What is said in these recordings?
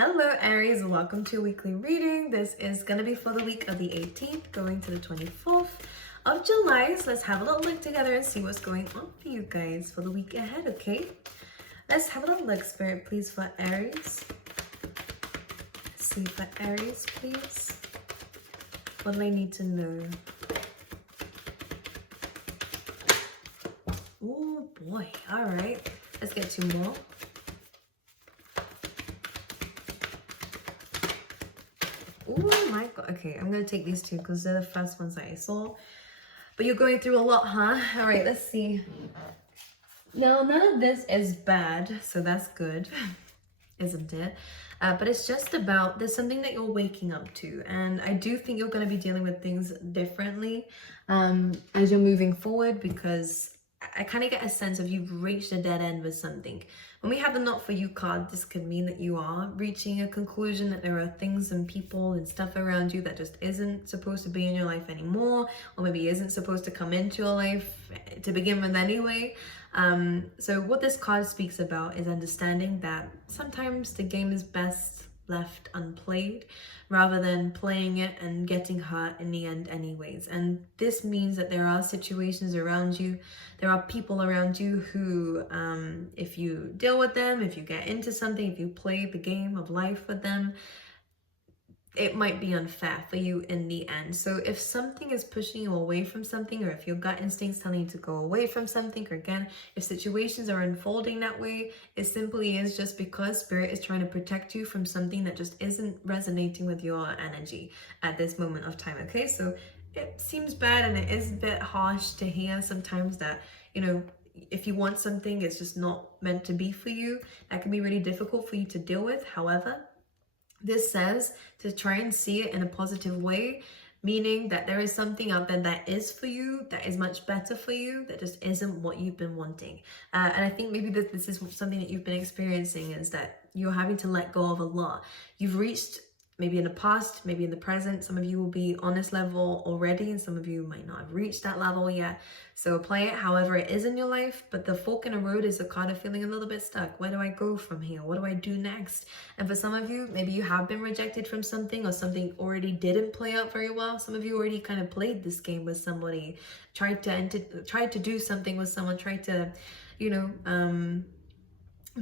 Hello Aries, welcome to a weekly reading. This is going to be for the week of the 18th going to the 24th of July. So let's have a little look together and see what's going on for you guys for the week ahead, okay? Let's have a little look, Spirit, please, for Aries. Let's see for Aries, please. What do I need to know? Oh boy, all right. Let's get two more. Oh my god. Okay, I'm gonna take these two because they're the first ones that I saw. But you're going through a lot, huh? All right, let's see. No, none of this is bad, so that's good, isn't it? But it's just about, there's something that you're waking up to, and I do think you're going to be dealing with things differently as you're moving forward, because I kind of get a sense of you've reached a dead end with something. When we have the not for you card, this could mean that you are reaching a conclusion, that there are things and people and stuff around you that just isn't supposed to be in your life anymore, or maybe isn't supposed to come into your life to begin with anyway. So what this card speaks about is understanding that sometimes the game is best left unplayed rather than playing it and getting hurt in the end anyways. And this means that there are situations around you, there are people around you who, if you deal with them, if you get into something, if you play the game of life with them, it might be unfair for you in the end. So if something is pushing you away from something, or if your gut instinct's telling you to go away from something, or again, if situations are unfolding that way, it simply is just because Spirit is trying to protect you from something that just isn't resonating with your energy at this moment of time, okay? So it seems bad and it is a bit harsh to hear sometimes that, you know, if you want something, it's just not meant to be for you. That can be really difficult for you to deal with. However, this says to try and see it in a positive way, meaning that there is something out there that is for you, that is much better for you, that just isn't what you've been wanting. And I think maybe this is something that you've been experiencing, is that you're having to let go of a lot. You've reached, maybe in the past, maybe in the present, some of you will be on this level already, and some of you might not have reached that level yet. So apply it however it is in your life. But the fork in the road is a kind of feeling a little bit stuck. Where do I go from here? What do I do next? And for some of you, maybe you have been rejected from something, or something already didn't play out very well. Some of you already kind of played this game with somebody, tried to do something with someone, tried to, you know, I'm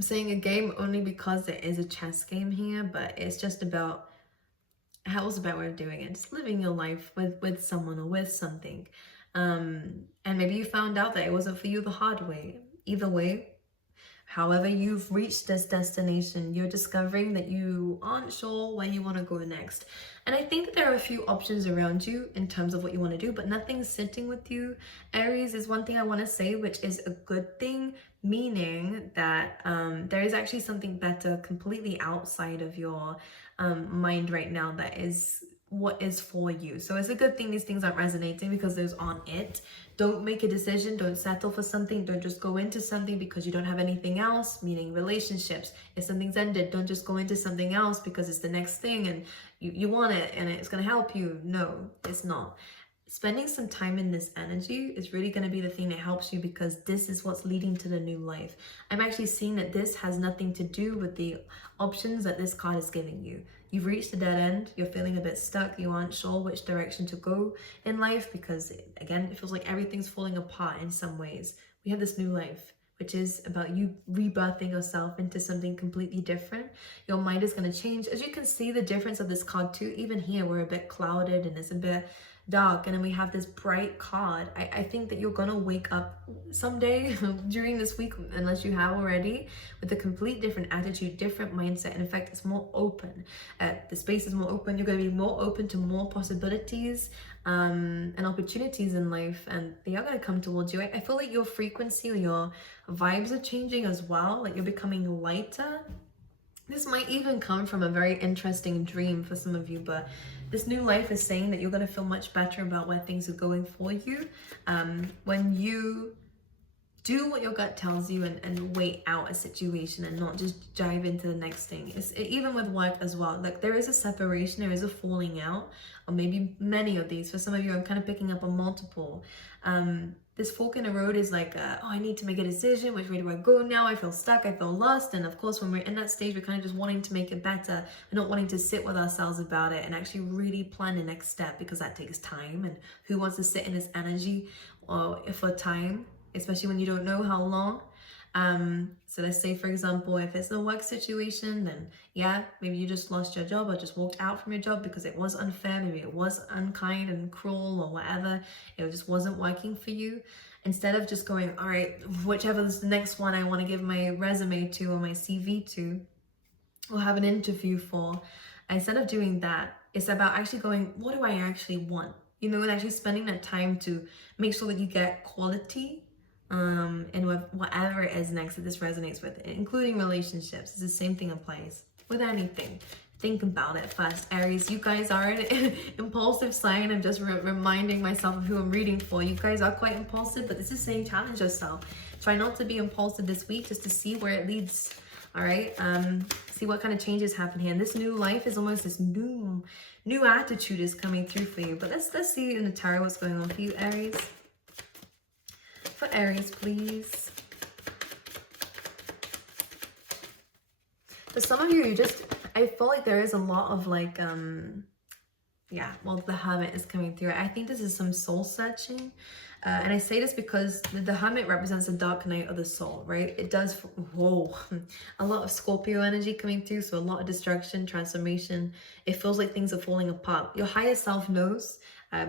saying a game only because there is a chess game here, but it's just about, hell's a better way of doing it, just living your life with someone or with something. And maybe you found out that it wasn't for you the hard way. Either way, however you've reached this destination, you're discovering that you aren't sure where you want to go next. And I think that there are a few options around you in terms of what you want to do, but nothing's sitting with you. Aries, is one thing I want to say, which is a good thing, meaning that there is actually something better completely outside of your mind right now that is what is for you. So it's a good thing these things aren't resonating, because those aren't it. Don't make a decision, don't settle for something, don't just go into something because you don't have anything else, meaning relationships. If something's ended, don't just go into something else because it's the next thing and you want it and it's going to help you. No, it's not. Spending some time in this energy is really going to be the thing that helps you, because this is what's leading to the new life. I'm actually seeing that this has nothing to do with the options that this card is giving you. You've reached a dead end, you're feeling a bit stuck, you aren't sure which direction to go in life, because again, it feels like everything's falling apart in some ways. We have this new life, which is about you rebirthing yourself into something completely different. Your mind is going to change. As you can see, the difference of this card too, even here we're a bit clouded and it's a bit dark, and then we have this bright card. I think that you're gonna wake up someday during this week, unless you have already, with a complete different attitude, different mindset, and in fact it's more open. The space is more open. You're going to be more open to more possibilities and opportunities in life, and they are going to come towards you. I feel like your frequency or your vibes are changing as well, like you're becoming lighter. This might even come from a very interesting dream for some of you, but this new life is saying that you're going to feel much better about where things are going for you when you do what your gut tells you and wait out a situation and not just dive into the next thing. Even with work as well, like there is a separation, there is a falling out, or maybe many of these. For some of you, I'm kind of picking up on multiple. this fork in the road is like, oh, I need to make a decision. Which way do I go now? I feel stuck. I feel lost. And of course, when we're in that stage, we're kind of just wanting to make it better and not wanting to sit with ourselves about it and actually really plan the next step, because that takes time. And who wants to sit in this energy for time, especially when you don't know how long? So let's say, for example, if it's a work situation, then yeah, maybe you just lost your job or just walked out from your job because it was unfair, maybe it was unkind and cruel or whatever, it just wasn't working for you. Instead of just going, all right, whichever is the next one I want to give my resume to or my CV to or have an interview for, instead of doing that, it's about actually going, what do I actually want? You know, and actually spending that time to make sure that you get quality and with whatever it is next that this resonates with, including relationships. It's the same thing applies with anything. Think about it first. Aries, you guys are an impulsive sign. I'm just reminding myself of who I'm reading for. You guys are quite impulsive, but this is saying challenge yourself. Try not to be impulsive this week, just to see where it leads. All right, see what kind of changes happen here. And this new life is almost this new attitude is coming through for you. But let's see in the tarot what's going on for you, Aries. For Aries, please. For some of you, I feel like there is a lot of like, yeah, well, the Hermit is coming through. I think this is some soul searching. And I say this because the Hermit represents the dark night of the soul, right? It does, whoa, a lot of Scorpio energy coming through. So a lot of destruction, transformation. It feels like things are falling apart. Your higher self knows,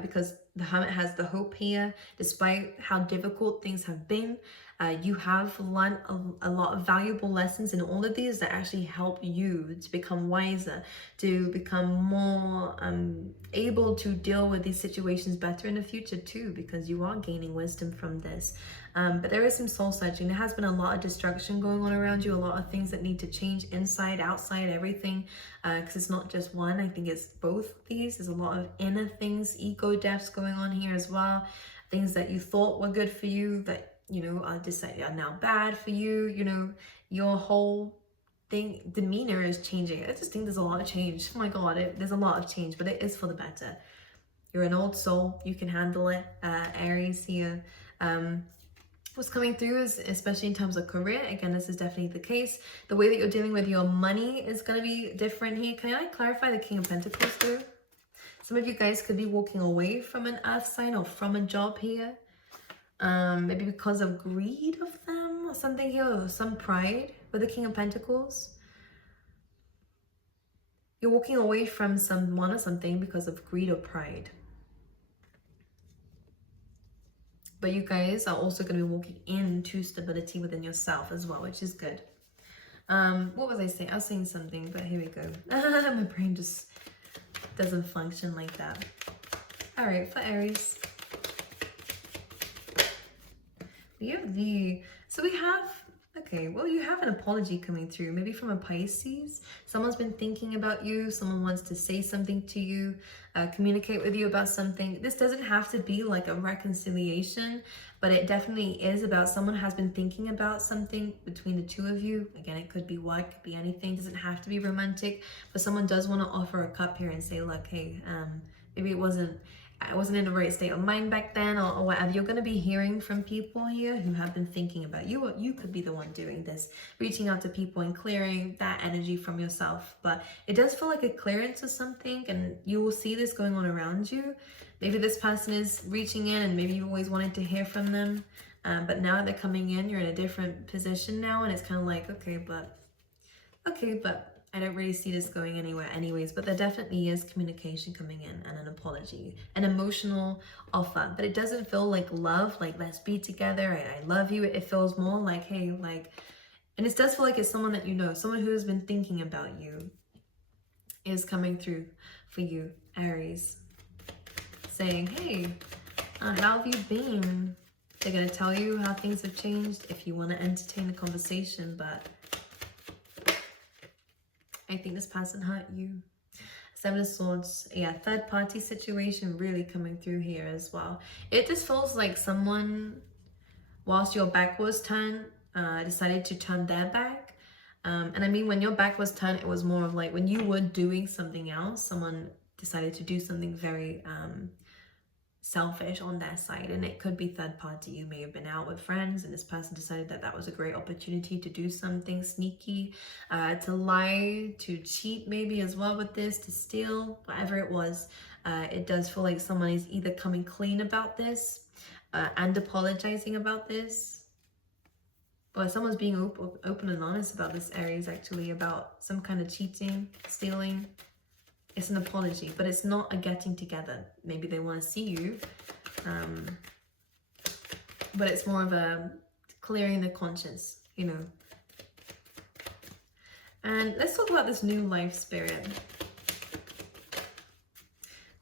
because the Hermit has the hope here. Despite how difficult things have been, you have learned a lot of valuable lessons in all of these that actually help you to become wiser, to become more able to deal with these situations better in the future too, because you are gaining wisdom from this. But there is some soul searching. There has been a lot of destruction going on around you, a lot of things that need to change inside, outside, everything, because it's not just one. I think it's both these. There's a lot of inner things, ego deaths going on here as well. Things that you thought were good for you that, you know, are now bad for you. You know, your whole demeanor is changing. I just think there's a lot of change. Oh my God, there's a lot of change, but it is for the better. You're an old soul. You can handle it, Aries here. What's coming through is, especially in terms of career, again, this is definitely the case. The way that you're dealing with your money is going to be different here. Can I clarify the King of Pentacles too? Some of you guys could be walking away from an earth sign or from a job here. Maybe because of greed of them or something here, or some pride with the King of Pentacles. You're walking away from someone or something because of greed or pride. But you guys are also going to be walking into stability within yourself as well, which is good. What was I saying? I was saying something, but here we go. My brain just doesn't function like that. All right, for Aries. We have okay, well, you have an apology coming through, maybe from a Pisces. Someone's been thinking about you. Someone wants to say something to you, communicate with you about something. This doesn't have to be like a reconciliation, but it definitely is about someone has been thinking about something between the two of you. Again, it could be what, it could be anything. It doesn't have to be romantic, but someone does want to offer a cup here and say, look, hey, maybe I wasn't in the right state of mind back then, or whatever. You're going to be hearing from people here who have been thinking about you, or you could be the one doing this, reaching out to people and clearing that energy from yourself. But it does feel like a clearance of something, and you will see this going on around you. Maybe this person is reaching in, and maybe you always wanted to hear from them, but now that they're coming in, you're in a different position now, and it's kind of like, okay, but I don't really see this going anywhere anyways. But there definitely is communication coming in and an apology, an emotional offer. But it doesn't feel like love, like let's be together, I love you. It feels more like, hey, like, and it does feel like it's someone that you know, someone who has been thinking about you is coming through for you, Aries, saying, hey, how have you been? They're going to tell you how things have changed if you want to entertain the conversation, but I think this person hurt you. Seven of Swords, yeah, third party situation really coming through here as well. It just feels like someone, whilst your back was turned, decided to turn their back. And I mean, when your back was turned, it was more of like when you were doing something else, someone decided to do something very selfish on their side, and it could be third party. You may have been out with friends and this person decided that that was a great opportunity to do something sneaky, to lie, to cheat maybe as well with this, to steal, whatever it was. It does feel like someone is either coming clean about this and apologizing about this. But someone's being open and honest about this, Aries, actually, about some kind of cheating, stealing. It's an apology, but it's not a getting together. Maybe they want to see you, but it's more of a clearing the conscience, you know. And let's talk about this new life spirit.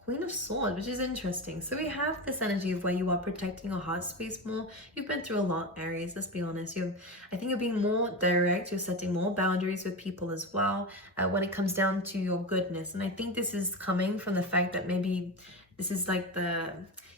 Queen of Swords, which is interesting. So we have this energy of where you are protecting your heart space more. You've been through a lot, Aries, let's be honest. I think you're being more direct. You're setting more boundaries with people as well when it comes down to your goodness. And I think this is coming from the fact that maybe this is like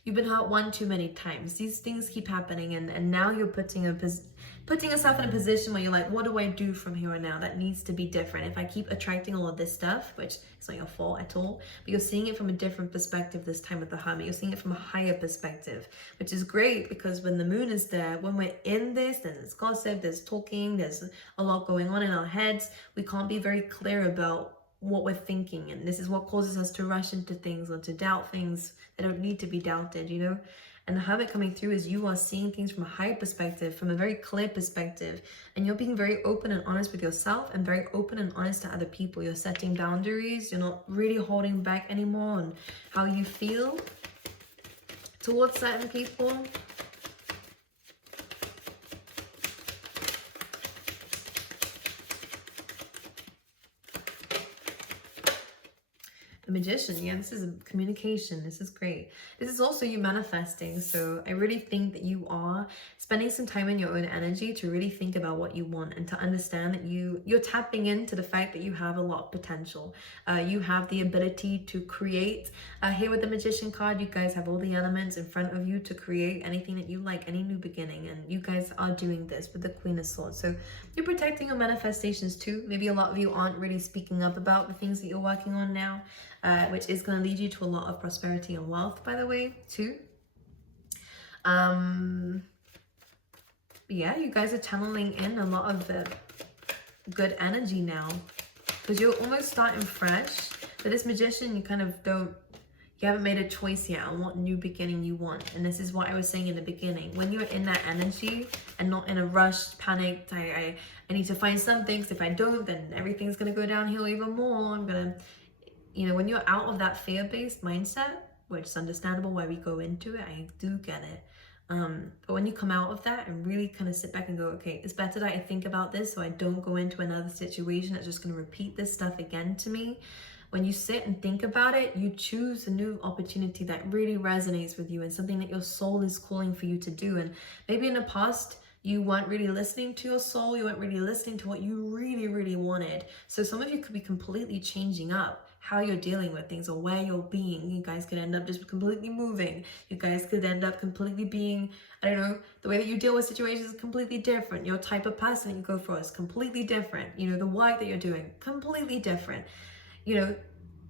you've been hurt one too many times. These things keep happening, and now you're putting yourself in a position where you're like, what do I do from here on now? That needs to be different. If I keep attracting all of this stuff, which it's not your fault at all, but you're seeing it from a different perspective this time with the Hermit. You're seeing it from a higher perspective, which is great, because when the moon is there, when we're in this, then there's gossip, there's talking, there's a lot going on in our heads. We can't be very clear about what we're thinking, and this is what causes us to rush into things or to doubt things that don't need to be doubted, you know. And the Hermit coming through is you are seeing things from a higher perspective, from a very clear perspective, and you're being very open and honest with yourself and very open and honest to other people. You're setting boundaries. You're not really holding back anymore on how you feel towards certain people. The Magician, yeah, this is communication. This is great. This is also you manifesting. So I really think that you are spending some time in your own energy to really think about what you want, and to understand that you're tapping into the fact that you have a lot of potential. You have the ability to create. Here with the Magician card, you guys have all the elements in front of you to create anything that you like, any new beginning, and you guys are doing this with the Queen of Swords. So you're protecting your manifestations too. Maybe a lot of you aren't really speaking up about the things that you're working on now, which is going to lead you to a lot of prosperity and wealth, by the way, too. Yeah, you guys are channeling in a lot of the good energy now, because you're almost starting fresh. But this Magician, you kind of you haven't made a choice yet on what new beginning you want. And this is what I was saying in the beginning. When you're in that energy and not in a rush, panicked, I need to find something, because if I don't, then everything's going to go downhill even more. I'm going to, you know, when you're out of that fear-based mindset, which is understandable why we go into it, I do get it. But when you come out of that and really kind of sit back and go, okay, it's better that I think about this so I don't go into another situation that's just going to repeat this stuff again to me. When you sit and think about it, you choose a new opportunity that really resonates with you and something that your soul is calling for you to do. And maybe in the past, you weren't really listening to your soul. You weren't really listening to what you really, really wanted. So some of you could be completely changing up how you're dealing with things or where you're being. You guys could end up just completely moving. You guys could end up completely being, I don't know, the way that you deal with situations is completely different. Your type of person that you go for is completely different. You know, the work that you're doing, completely different. You know,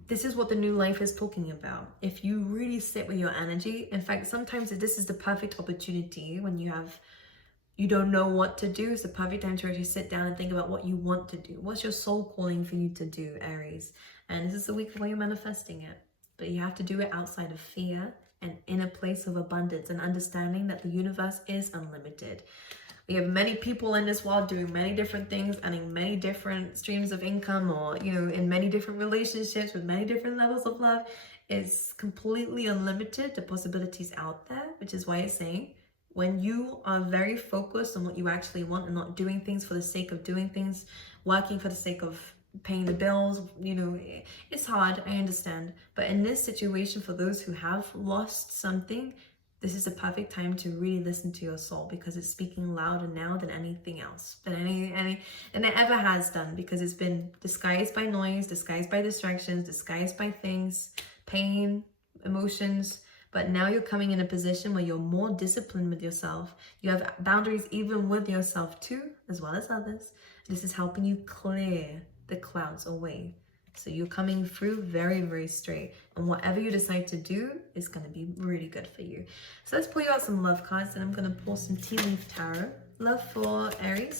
this is what the new life is talking about. If you really sit with your energy, in fact, sometimes this is the perfect opportunity when you don't know what to do. It's the perfect time to actually sit down and think about what you want to do. What's your soul calling for you to do, Aries? And this is the week where you're manifesting it. But you have to do it outside of fear and in a place of abundance and understanding that the universe is unlimited. We have many people in this world doing many different things and in many different streams of income, or, you know, in many different relationships with many different levels of love. It's completely unlimited. The possibilities out there, which is why it's saying, when you are very focused on what you actually want and not doing things for the sake of doing things, working for the sake of paying the bills, you know, it's hard, I understand. But in this situation, for those who have lost something, this is the perfect time to really listen to your soul, because it's speaking louder now than anything else, than and it ever has done, because it's been disguised by noise, disguised by distractions, disguised by things, pain, emotions. But now you're coming in a position where you're more disciplined with yourself. You have boundaries even with yourself too, as well as others. This is helping you clear the clouds away. So you're coming through very, very straight. And whatever you decide to do is going to be really good for you. So let's pull you out some love cards, and I'm going to pull some tea leaf tarot. Love for Aries.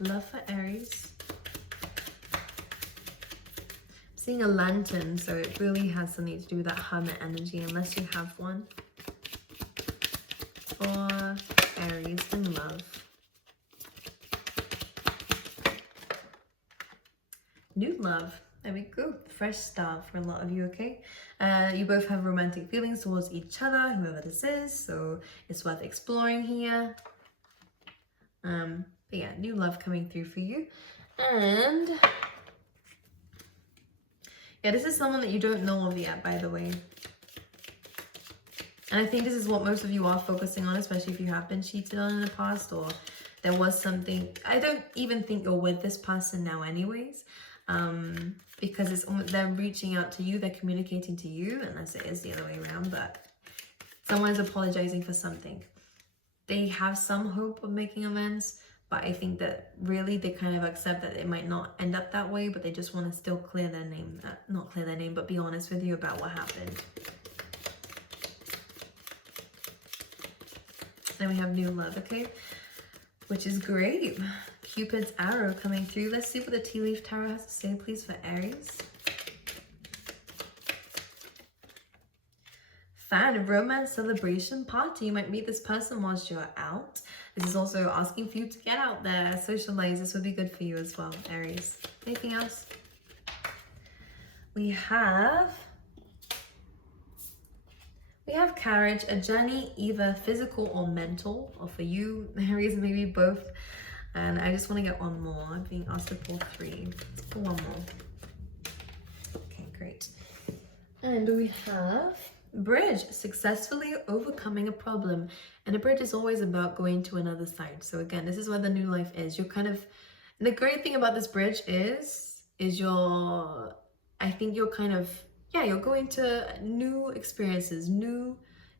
Love for Aries. I'm seeing a lantern, so it really has something to do with that hermit energy, unless you have one. For Aries in love. New love. There we go. Fresh start for a lot of you, okay? You both have romantic feelings towards each other, whoever this is, so it's worth exploring here. But yeah, new love coming through for you. And yeah, this is someone that you don't know of yet, by the way. And I think this is what most of you are focusing on, especially if you have been cheated on in the past, or there was something. I don't even think you're with this person now anyways, because it's almost, they're reaching out to you, they're communicating to you, unless it is the other way around, but someone's apologizing for something. They have some hope of making amends, but I think that really they kind of accept that it might not end up that way, but they just want to still clear their name. Not clear their name, but be honest with you about what happened. Then we have new love, okay? Which is great. Cupid's arrow coming through. Let's see what the tea leaf tarot has to say, please, for Aries. Fan, romance, celebration, party. You might meet this person whilst you're out. This is also asking for you to get out there, socialize. This would be good for you as well, Aries. Anything else? We have courage, a journey, either physical or mental, or for you, Aries, maybe both. And I just want to get one more. I'm being asked to pull 3. Let's pull one more. Okay, great. And we have bridge, successfully overcoming a problem. And a bridge is always about going to another side. So again, this is where the new life is. You're kind of, and the great thing about this bridge is you're, I think you're kind of, yeah, you're going to new experiences,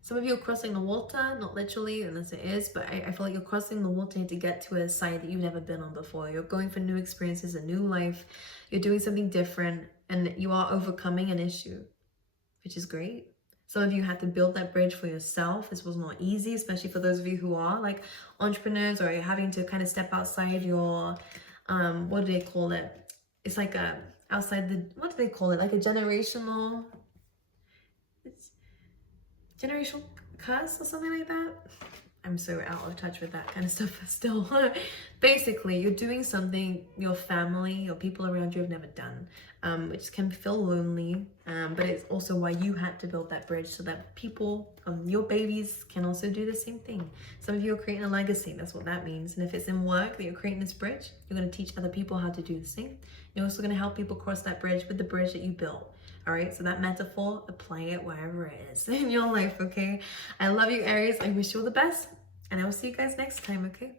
some of you are crossing the water, not literally, unless it is, but I feel like you're crossing the water to get to a side that you've never been on before. You're going for new experiences, a new life. You're doing something different, and you are overcoming an issue, which is great. Some of you had to build that bridge for yourself. This was not easy, especially for those of you who are like entrepreneurs, or you're having to kind of step outside your, what do they call it? It's like a, outside the, what do they call it? Like a generational curse or something like that. I'm so out of touch with that kind of stuff, but still. Basically, you're doing something your family, your people around you have never done, which can feel lonely, but it's also why you had to build that bridge so that people, your babies, can also do the same thing. Some of you are creating a legacy. That's what that means. And if it's in work that you're creating this bridge, you're going to teach other people how to do the same. You're also going to help people cross that bridge with the bridge that you built. All right, so that metaphor, apply it wherever it is in your life, okay? I love you, Aries. I wish you all the best, and I will see you guys next time, okay?